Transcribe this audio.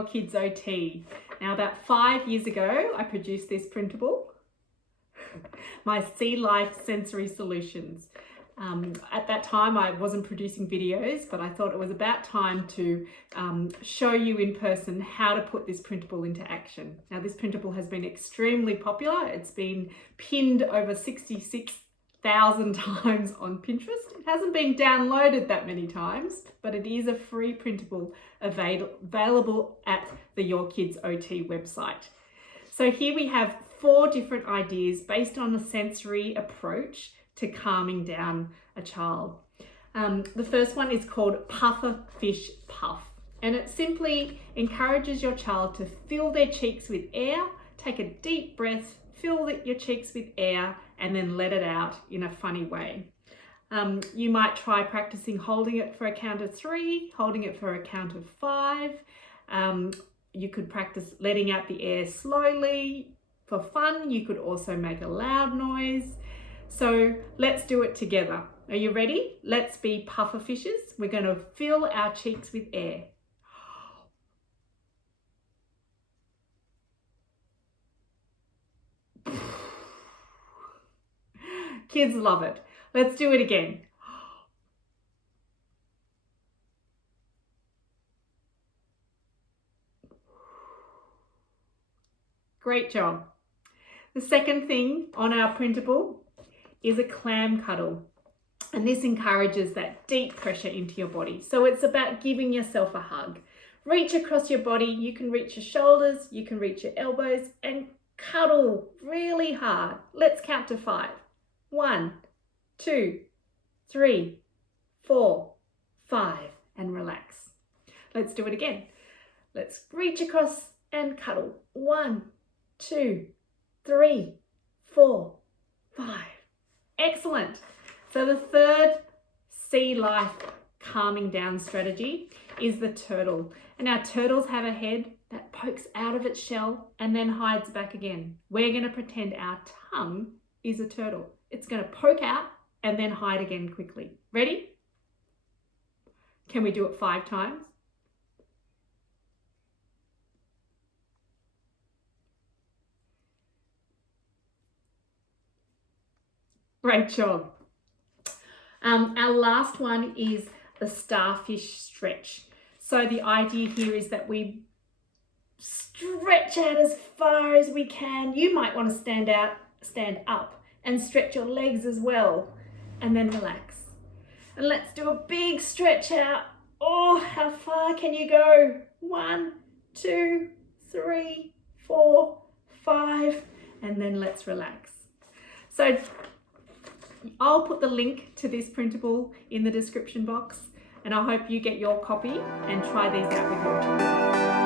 Your Kids OT. Now, about 5 years ago, I produced this printable, my Sea Life Sensory Solutions. At that time, I wasn't producing videos, but I thought it was about time to show you in person how to put this printable into action. Now, this printable has been extremely popular. It's been pinned over 66,000 times on Pinterest. It hasn't been downloaded that many times, but it is a free printable available at the Your Kids OT website. So here we have 4 different ideas based on a sensory approach to calming down a child. The first one is called Pufferfish Puff, and it simply encourages your child to fill their cheeks with air, take a deep breath, fill your cheeks with air, and then let it out in a funny way. You might try practicing holding it for a count of 3, holding it for a count of 5. You could practice letting out the air slowly. For fun, you could also make a loud noise. So let's do it together. Are you ready? Let's be pufferfishes. We're going to fill our cheeks with air. Kids love it. Let's do it again. Great job. The second thing on our printable is a clam cuddle. And this encourages that deep pressure into your body. So it's about giving yourself a hug. Reach across your body. You can reach your shoulders, you can reach your elbows, and cuddle really hard. Let's count to 5. 1, 2, 3, 4, 5, and relax. Let's do it again. Let's reach across and cuddle. 1, 2, 3, 4, 5. Excellent. So the third sea life calming down strategy is the turtle. And our turtles have a head that pokes out of its shell and then hides back again. We're going to pretend our tongue is a turtle. It's going to poke out and then hide again quickly. Ready? Can we do it 5 times? Great job. Our last one is the Starfish Stretch. So the idea here is that we stretch out as far as we can. You might want to stand up and stretch your legs as well, and then relax. And let's do a big stretch out. Oh, how far can you go? 1, 2, 3, 4, 5, and then let's relax. So I'll put the link to this printable in the description box, and I hope you get your copy and try these out with your children.